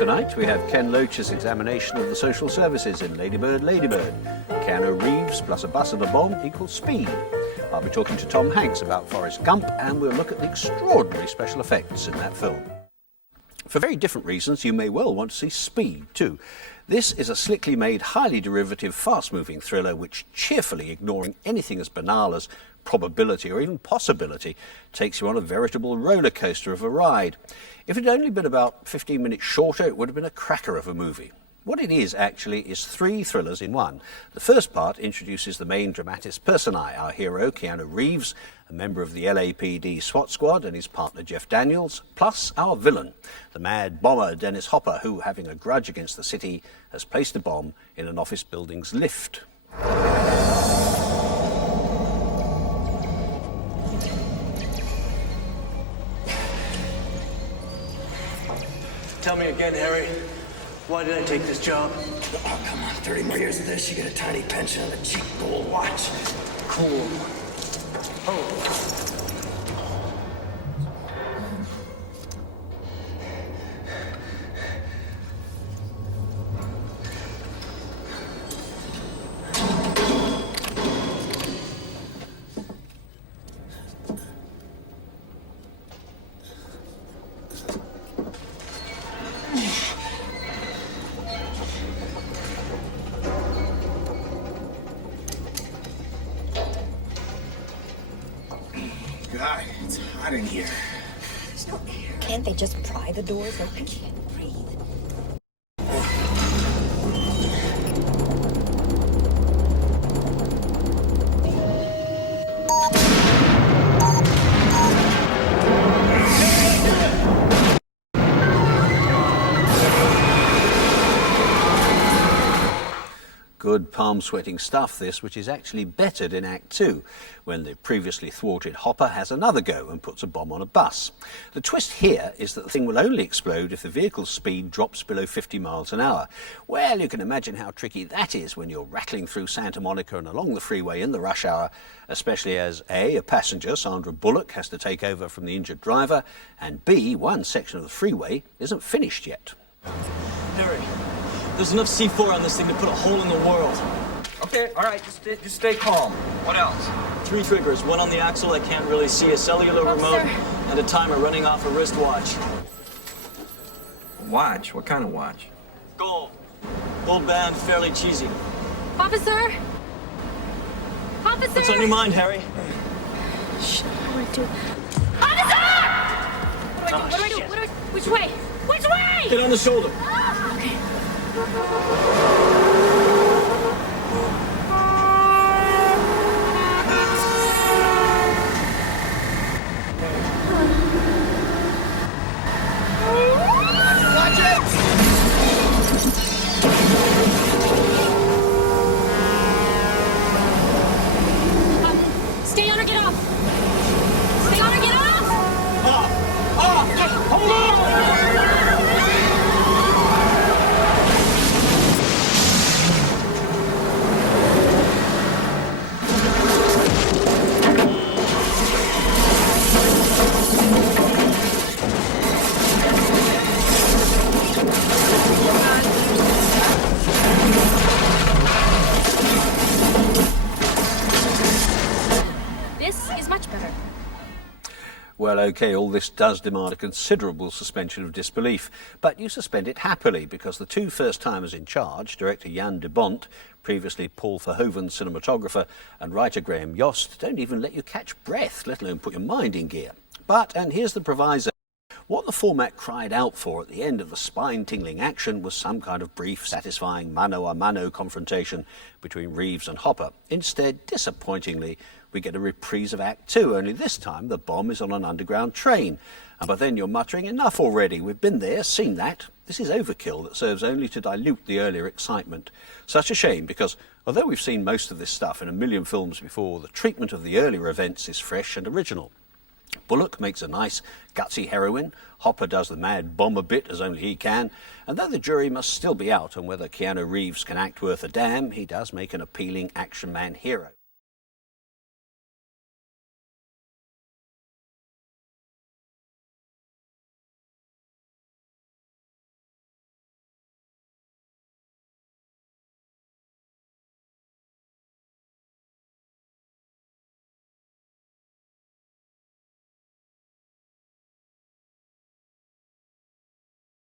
Tonight we have Ken Loach's examination of the social services in Ladybird, Ladybird. Keanu Reeves plus a bus and a bomb equals speed. I'll be talking to Tom Hanks about Forrest Gump, and we'll look at the extraordinary special effects in that film. For very different reasons, you may well want to see Speed too. This is a slickly made, highly derivative, fast-moving thriller which, cheerfully ignoring anything as banal as probability or even possibility, takes you on a veritable roller coaster of a ride. If it had only been about 15 minutes shorter, it would have been a cracker of a movie. What it is, actually, is three thrillers in one. The first part introduces the main dramatis personae, our hero, Keanu Reeves, a member of the LAPD SWAT squad, and his partner, Jeff Daniels, plus our villain, the mad bomber, Dennis Hopper, who, having a grudge against the city, has placed a bomb in an office building's lift. Tell me again, Harry. Why did I take this job? Oh, come on. 30 more years of this, you get a tiny pension and a cheap gold watch. Cool. Oh. God, it's hot in here. There's no air. Can't they just pry the doors open? I can't breathe. Good palm-sweating stuff, this, which is actually bettered in Act 2, when the previously thwarted Hopper has another go and puts a bomb on a bus. The twist here is that the thing will only explode if the vehicle's speed drops below 50 miles an hour. Well, you can imagine how tricky that is when you're rattling through Santa Monica and along the freeway in the rush hour, especially as A, passenger, Sandra Bullock, has to take over from the injured driver, and B, one section of the freeway isn't finished yet. Harry, there's enough C4 on this thing to put a hole in the world. Okay, all right, just stay calm. What else? 3 triggers, one on the axle I can't really see, a cellular remote, and a timer running off a wristwatch. Watch? What kind of watch? Gold. Gold band, fairly cheesy. Officer! Officer! What's on your mind, Harry? Shit, what do I do? Officer! What do I do? Which way? Which way? Get on the shoulder. Okay. Stay on or get off. Stay on or get off. Hold on! Well, OK, all this does demand a considerable suspension of disbelief, but you suspend it happily because the two first-timers in charge, director Jan de Bont, previously Paul Verhoeven's cinematographer, and writer Graham Yost, don't even let you catch breath, let alone put your mind in gear. But, and here's the proviso, what the format cried out for at the end of the spine-tingling action was some kind of brief, satisfying mano-a-mano confrontation between Reeves and Hopper. Instead, disappointingly, we get a reprise of Act 2, only this time the bomb is on an underground train. And by then you're muttering, enough already, we've been there, seen that. This is overkill that serves only to dilute the earlier excitement. Such a shame, because although we've seen most of this stuff in a million films before, the treatment of the earlier events is fresh and original. Bullock makes a nice, gutsy heroine, Hopper does the mad bomber bit as only he can, and though the jury must still be out on whether Keanu Reeves can act worth a damn, he does make an appealing action man hero.